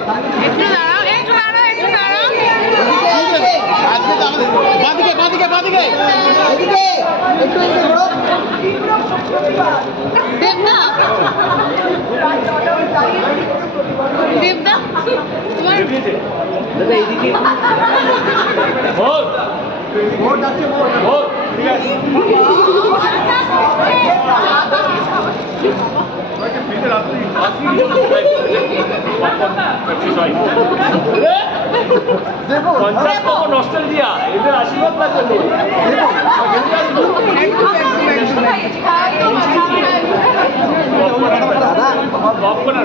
বাদিকে একটু দাঁড়াও একটু দাঁড়াও একটু দাঁড়াও আজকে তো নস্টালজিয়া এদের আশীর্বাদ লাগবে তো পপকর্ন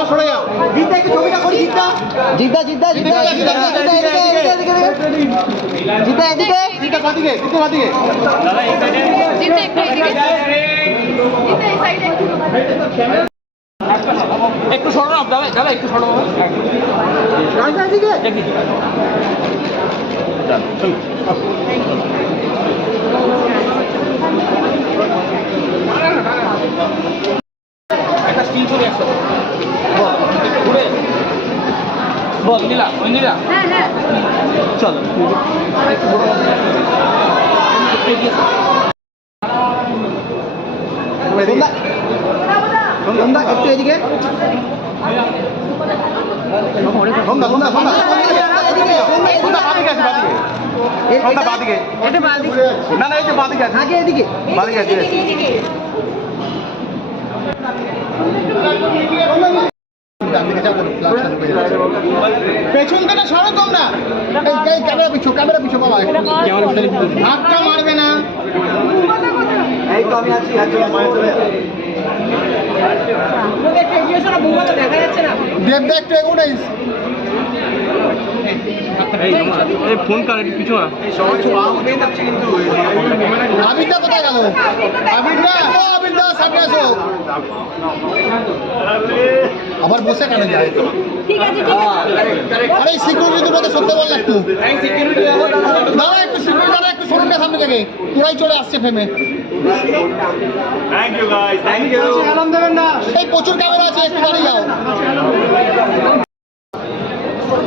আর সরে যাও জিদ্দা একটু ছবিটা করি জিদ্দা জিদ্দা জিদ্দা জিদ্দা জিদ্দা, জিদ্দা, জিদ্দা এদিকে এদিকে জিদ্দা বাদিকে দিকে বাদিকে দাদা এই সাইডে জিতে একটু এদিকে জিতে এই সাইডে একটু সরো না দাদা দাদা একটু সরো এদিকে একটা স্টিল ছবি একসাথে ঘুরে। বল নীলা ওই নীলা। হ্যাঁ হ্যাঁ। চল সন্ধ্যা সন্ধ্যা একটু এদিকে। সন্ধ্যা সন্ধ্যা সন্ধ্যা এদিকে। সন্ধ্যা এদিকে সন্ধ্যা বাদিকে আছে বাদিকে এ- সন্ধ্যা এটা- বাদিকে এটা বাদিক না না এই যে বাদিকে আছে। আগে এদিকে। বাদিকে আছে। পেছন থেকে সরো তোমরা। এই ক্যামেরা পিছু ক্যামেরা পিছু বাবা ধাক্কা মারবে না। এই তো আমি আছি আছি দেব দেখ একটু এগোনে ফোন কার একটু পিছু না আবিরটা কোথায় গেল? আবিরটা ও আবিরদা সামনে আসো আবার বসে কেন যায়? ঠিক আছে ঠিক আছে। আরে সিকিউরিটি দুটোকে সত্যি বল না একটু। দাঁড়া একটু সিকিউরিটি দাঁড়া একটু সরুন না সামনে থেকে। পুরাই চলে আসছে ফেমে thank you guys thank you এই প্রচুর ক্যামেরা আছে একটু দাঁড়িয়ে যাও।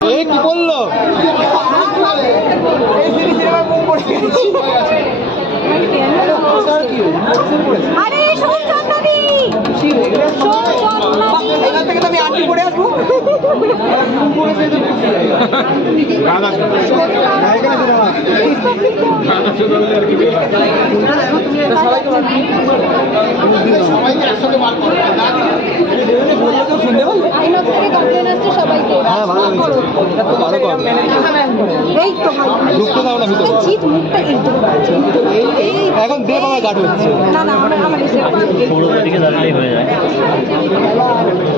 এই কি করল আরে শোন চন্দনী শোন চন্দনী এখান থেকে তো আমি আটকে পড়ে আসব সবাইকে থেকে কমপ্লেন আসছে সবাইকে হ্যাঁ ভালো হয়েছে ভালো কর এই তো ঢুকতে দাও না ভিতরে। জিত মুখটা এই এখন দেব আমার গাঢ় হচ্ছে। না না আমার আমার এসে দিকে দাঁড়ালেই হয়ে যায়।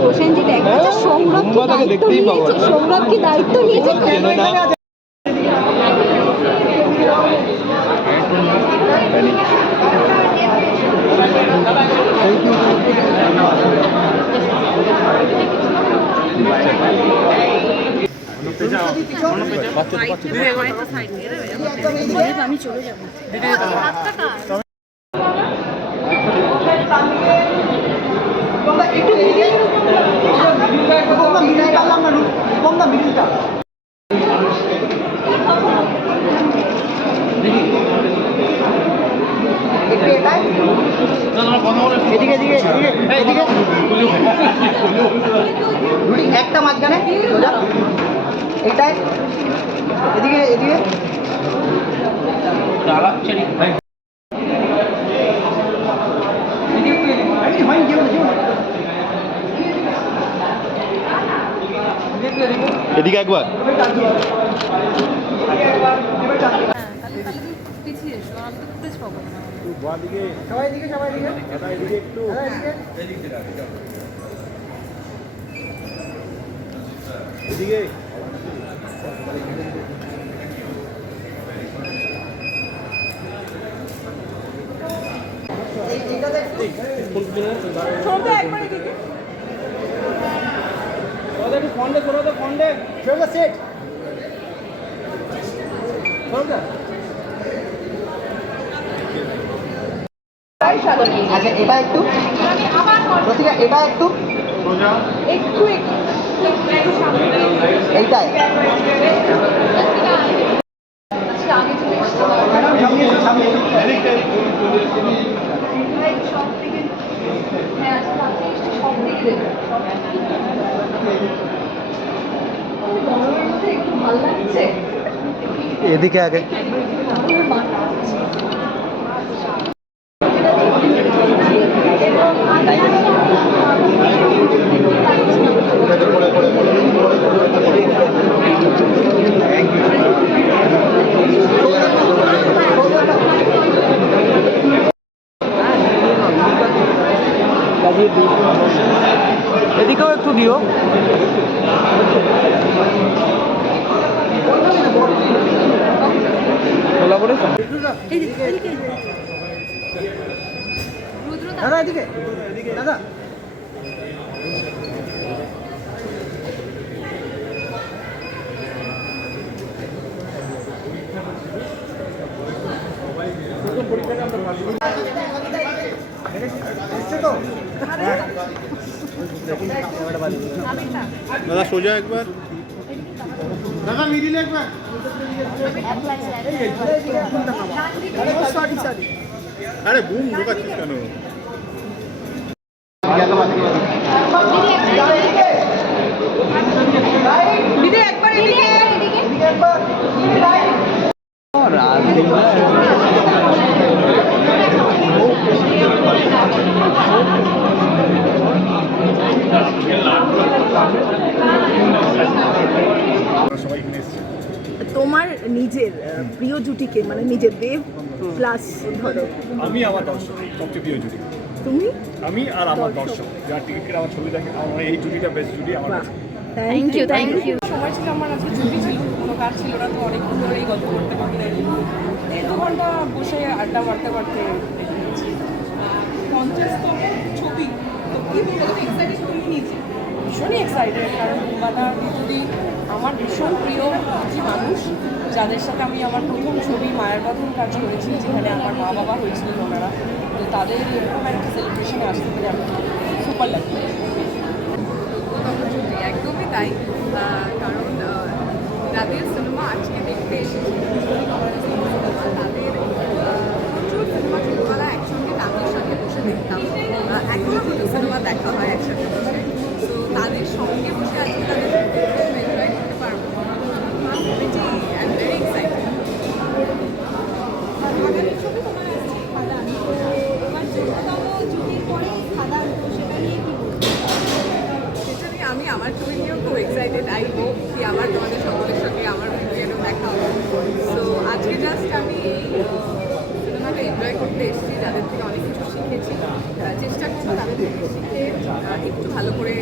প্রসেনজিৎ এক আচ্ছা সৌরভ দায়িত্ব দেখতেই পাবো। সৌরভ কি দায়িত্ব নিয়েছে চেনো না আমি চলে যাব একটু এদিকে। এদিকে এদিকে মাঝখানে এটাই এদিকে এদিকে। এদিকে একটু এদিকে। এই হয়নি, যেও না, যেও না। এদিকে একটু এদিকে। এদিকে একবার। সবাই এদিকে সবাই এদিকে হ্যাঁ, এদিকে এই- এইটাতে ছোটটা একবার এদিকে। ফন্ডে সরো তো ফন্ডে সেট আচ্ছা এটা একটু? কর। এটা একটু? একটু একটু। এইটাই। আজকে আগে চলে এসেছি ভাই, সব থেকে হ্যাঁ আজকে রাতে এসেছি সব থেকে দেখো সব গরমের মধ্যে একটু ভালো লাগছে এদিকে আগে আমার মাথা আছে। এবং এদিকেও একটু দিও পড়েছে দাদা এদিকে। দাদা। দাদা সোজা একবার। দাদা মিডিলে একবার। আরে বুম ঢোকাচ্ছিস কেন? দিদি একবার এদিকে তোমার নিজের প্রিয় জুটিকে মানে নিজের দেব প্লাস ধরো। আমি আমার দর্শক সবচেয়ে প্রিয় জুটি। তুমি? আমি আর আমার দর্শক। যারা টিকিট কেটে আমার ছবি দেখে আমার এই জুটিটা বেস্ট জুটি আমার থ্যাংক ইউ থ্যাংক ইউ সময় ছিল আমার আজকে ছুটি ছিল কোনো কাজ ছিল না তো অনেকক্ষণ ধরেই গল্প করতে করতে এই দু ঘণ্টা বসে আড্ডা মারতে মারতে দেখে নিয়েছি পঞ্চাশতম ছবি তো কি বলতে এক্সাইটেড ভীষণই এক্সাইটেড কারণ বুম্বাদা যদি আমার ভীষণ প্রিয় কিছু মানুষ, যাদের সাথে আমি আমার প্রথম ছবি মায়ের বাঁধন কাজ করেছি, যেখানে আমার মা বাবা হয়েছিলেন ওনারা। তো তাদের এরকম একটা সেলিব্রেশনে আসতে পেরে আমি সুপার লাগবে একদমই তাই। কারণ আহ, যাদের সিনেমা আজকে দেখতে এসেছি তাদের আহ, প্রচুর সিনেমা ছোটবেলা একসঙ্গে তাদের সাথে বসে দেখতাম আহ, এখনও কিন্তু সিনেমা দেখা হয় একসাথে বসে তো তাদের সঙ্গে বসে আজকে তাদের এনজয় করতে পারব ভেরি এক্সাইটেড সেটা নিয়ে আমি আমার ছবি নিয়েও খুব এক্সাইটেড আই হোপ কি আবার তোমাদের সকলের সঙ্গে আমার ভিডিও দেখা হবে সো আজকে জাস্ট আমি এই সিনেমাটা এনজয় করতে এসেছি যাদের থেকে অনেক কিছু শিখেছি আহ, চেষ্টা করব তাদের থেকে শিখে আহ, একটু ভালো করে